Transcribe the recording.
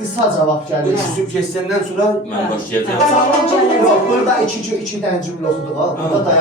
qısa cavab gəlir. Süp kessenden sonra Mən başlayacağım. Zaman gəlir. Yox, burada iki dənə cümlə oxuduq ha. Burada dayan.